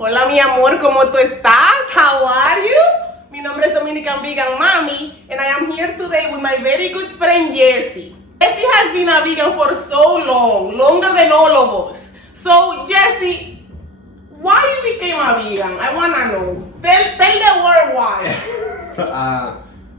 Hola mi amor, ¿cómo tú estás? How are you? Mi nombre es Dominican vegan Mami, and I am here today with my very good friend Jessie. Jessie has been a vegan for so long, longer than all of us. So Jessie, why you became a vegan? I wanna know. Tell the world why.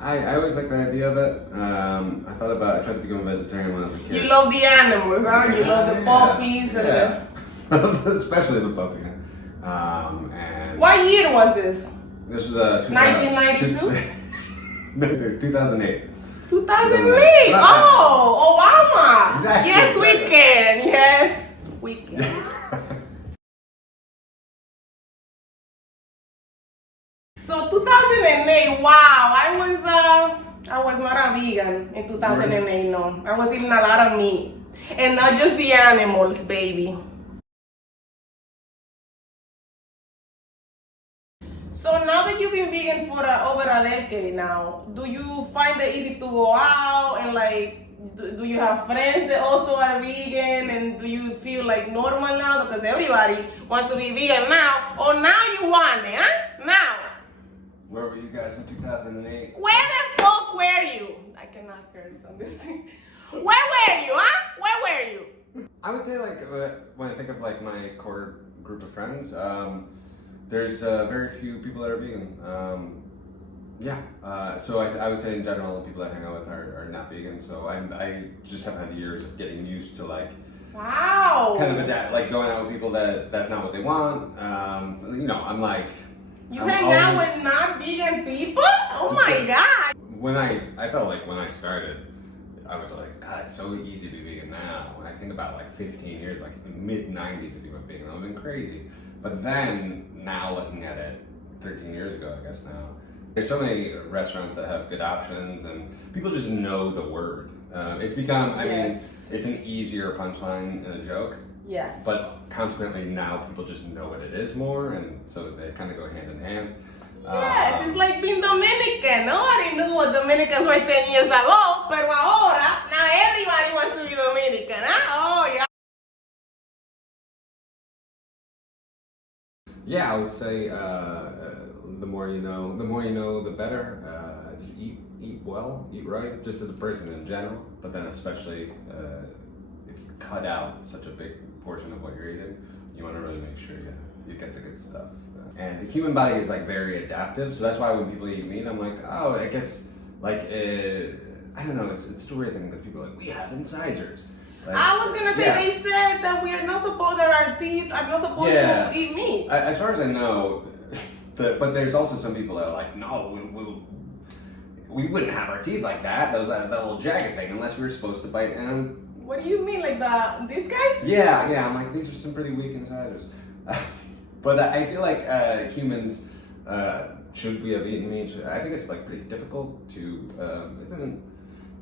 I always liked the idea of it. I tried to become a vegetarian when I was a kid. You love the animals, huh? You love the puppies. Yeah. Especially the puppies. And What year was this? This was 1992? 2008. 2008. Oh, Obama. Exactly. Yes, we can. Yes, we can. So 2008. Wow, I was not a vegan in 2008. No, I was eating a lot of meat, and not just the animals, baby. So now that you've been vegan for over a decade now, do you find it easy to go out and do you have friends that also are vegan, and do you feel like normal now? Because everybody wants to be vegan now. Oh, now you want it, huh? Now. Where were you guys in 2008? Where the fuck were you? I cannot curse on this thing. Where were you, huh? Where were you? I would say when I think of my core group of friends, there's very few people that are vegan. So I would say in general, the people I hang out with are not vegan. So I just have had years of getting used to wow, kind of adapt, going out with people that's not what they want. I'm like. You hang out with not vegan people? Oh my god. When I felt like when I started, I was like, God, it's so easy to be vegan now. When I think about 15 years, mid-90s, if you went vegan, I would have been crazy. But then, now looking at it, 13 years ago, I guess now, there's so many restaurants that have good options, and people just know the word. It's become, I mean, it's an easier punchline in a joke. Yes. But consequently, now people just know what it is more, and so they kind of go hand in hand. Yes, it's like being Dominican. Nobody knew what Dominicans were 10 years ago, pero ahora, now everybody wants to be Dominican, huh? Oh, yeah. Yeah, I would say the more you know, the better. Just eat well, eat right, just as a person in general, but then especially if you cut out such a big portion of what you're eating, you want to really make sure you get the good stuff. And the human body is very adaptive, so that's why when people eat meat, I'm like, oh, I guess I don't know, it's a weird thing because people are like, we have incisors. I was gonna say they said that we are not supposed that our teeth are not supposed to eat meat. As far as I know, but there's also some people that are like, no, we wouldn't have our teeth like that. That little jagged thing, unless we were supposed to bite. And what do you mean, these guys? Yeah. I'm like, these are some pretty weak incisors. But I feel like humans, should we have eaten meat? I think it's pretty difficult to.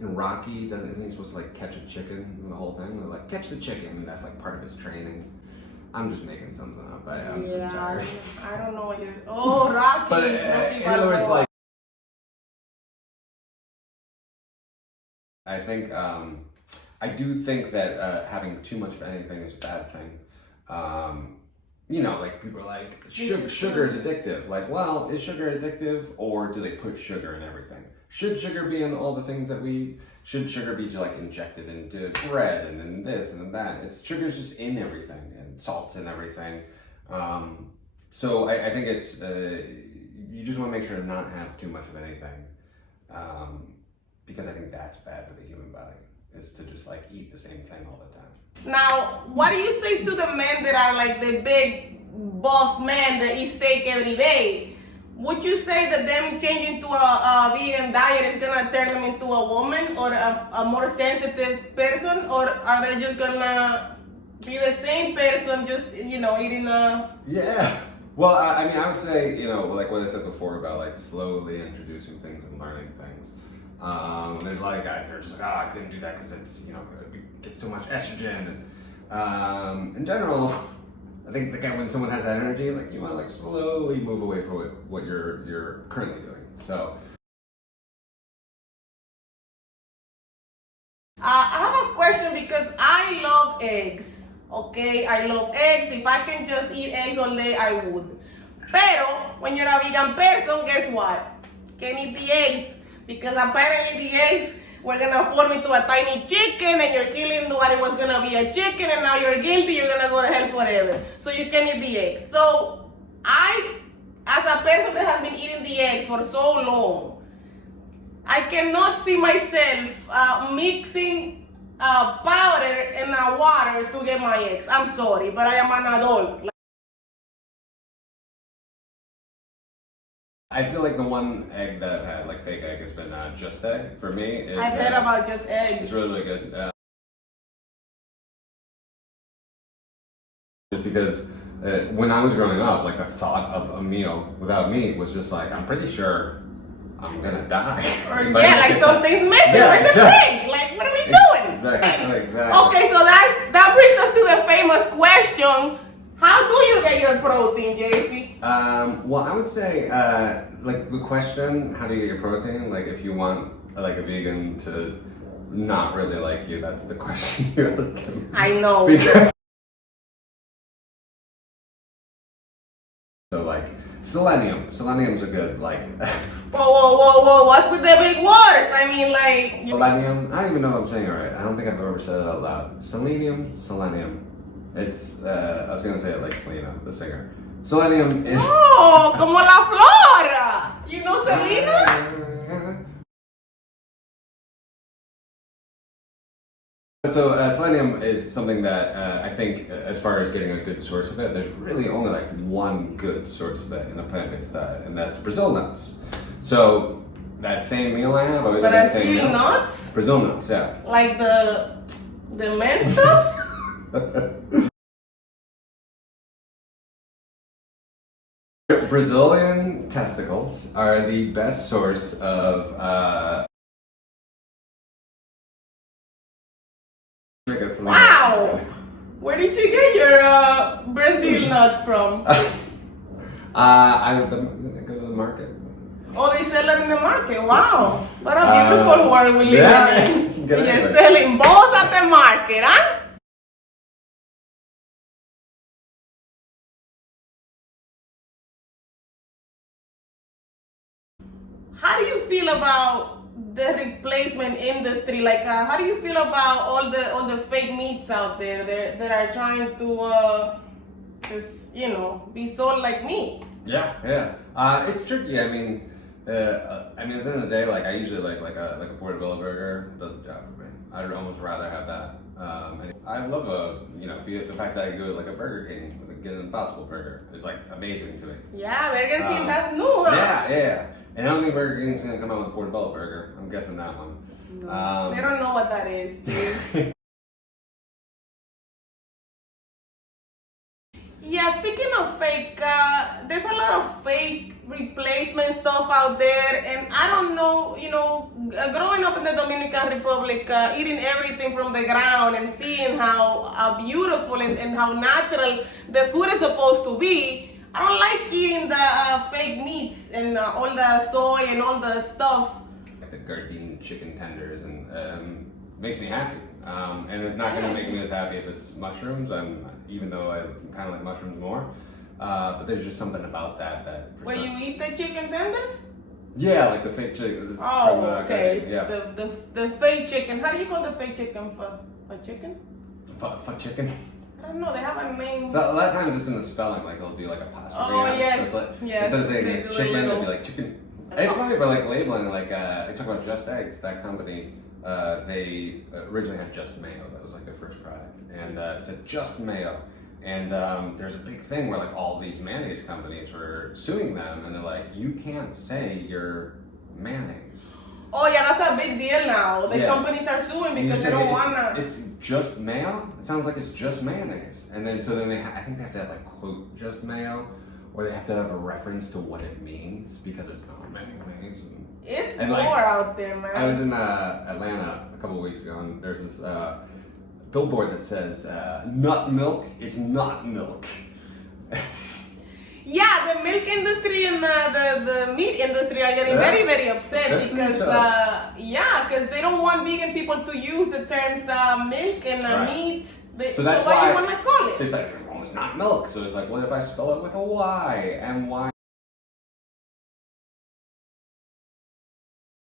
In Rocky, isn't he supposed to catch a chicken in the whole thing? They're like, catch the chicken, and that's part of his training. I'm just making something up. I'm tired. I don't know what you're. Oh, Rocky. But in other words, I think I do think that having too much of anything is a bad thing. People are like, sugar is addictive. Well, is sugar addictive, or do they put sugar in everything? Should sugar be in all the things that we eat? Should sugar be injected into bread and in this and in that? Sugar's just in everything, and salt's in everything. So I think it's you just want to make sure to not have too much of anything, because I think that's bad for the human body, is to just eat the same thing all the time. Now, what do you say to the men that are the big buff men that eat steak every day? Would you say that them changing to a vegan diet is gonna turn them into a woman or a more sensitive person, or are they just gonna be the same person, just eating a? Yeah. Well, I mean, I would say like what I said before about slowly introducing things and learning things. There's a lot of guys that are just I couldn't do that because it's it gets too much estrogen, and in general. I think when someone has that energy, you want to slowly move away from what you're currently doing. So I have a question because I love eggs. Okay, I love eggs. If I can just eat eggs all day, I would. Pero when you're a vegan person, guess what? Can't eat the eggs because apparently the eggs were gonna form into a tiny chicken and you're killing what it was gonna be a chicken and now you're guilty, you're gonna go to hell forever. So you can eat the eggs. So I, as a person that has been eating the eggs for so long, I cannot see myself mixing powder in water to get my eggs. I'm sorry, but I am an adult. I feel like the one egg that I've had, like fake egg, has been Just Egg. For me, it's, I've heard about Just Egg. It's really, really good. Just because when I was growing up, like the thought of a meal without meat was just like, I'm pretty sure I'm gonna die. Or yeah, like something's missing. Yeah, Where's the pig? Like, what are we doing? Exactly. Okay, so that brings us to the famous question. How do you get your protein, JC? Well, I would say, like the question, how do you get your protein? Like, if you want like a vegan to not really like you, that's the question you ask them. I know. Because so like seleniums are good. Like whoa! What's with the big words? I mean, like selenium. I don't even know if I'm saying it right. I don't think I've ever said it out loud. Selenium. It's, I was gonna say it like Selena, the singer. Selenium is... Oh, como la flora! You know Selena? So selenium is something that I think, as far as getting a good source of it, there's really only like one good source of it in a plant-based diet, and that's Brazil nuts. So that same meal I have, I always have that same meal. Brazil nuts? Brazil nuts, yeah. Like the men stuff? Brazilian testicles are the best source of wow! Where did you get your Brazil nuts from? I go to the market. Oh, they sell it in the market. Wow. What a beautiful world we live in. You're selling balls at the market, huh? How do you feel about the replacement industry? Like, how do you feel about all the fake meats out there that are trying to just, be sold like meat? Yeah. It's tricky. I mean, at the end of the day, like I usually like a portobello burger does the job for me. I'd almost rather have that. And I love the fact that I go to like a Burger King and get an Impossible Burger is like amazing to me. Yeah, Burger King, that's new, huh? Yeah. And I don't think Burger King's gonna come out with a portobello burger. I'm guessing that one. No, they don't know what that is, dude. Yeah, speaking of fake, there's a lot of fake replacement stuff out there, and I don't know, growing up in the Dominican Republic, eating everything from the ground and seeing how beautiful and how natural the food is supposed to be, I don't like eating the fake meats and all the soy and all the stuff. Like the Gardein chicken tenders, and makes me happy. And it's not gonna make me as happy if it's mushrooms. Even though I kind of like mushrooms more, but there's just something about that. Where you eat the chicken tenders? Yeah, like the fake chicken. Oh, okay. Yeah. The fake chicken. How do you call the fake chicken? For chicken? For chicken. I don't know, they have a name. So a lot of times it's in the spelling, like it'll be like apostrophe. Oh, yes. So Yes. Instead of saying They like do chicken, a little- it'll be like chicken. It's funny for like labeling, like they talk about Just Eggs, that company, they originally had Just Mayo, that was like their first product. And it said Just Mayo. And there's a big thing where like all these mayonnaise companies were suing them, and they're like, you can't say you're mayonnaise. Oh yeah, that's a big deal now. The Yeah. companies are suing And you because they say don't it's- wanna. It's just mayo. It sounds like it's just mayonnaise, and then I think they have to have like quote just mayo, or they have to have a reference to what it means because it's not mayonnaise. It's and, more like, out there, man. I was in Atlanta a couple of weeks ago, and there's this billboard that says "Nut milk is not milk." Yeah, the milk industry and the meat industry are getting very, very upset That's because because they don't want vegan people to use the terms milk and Right. meat So that's why why you wanna call it? it's like, well, it's not milk. So it's like, what if I spell it with a Y? And Y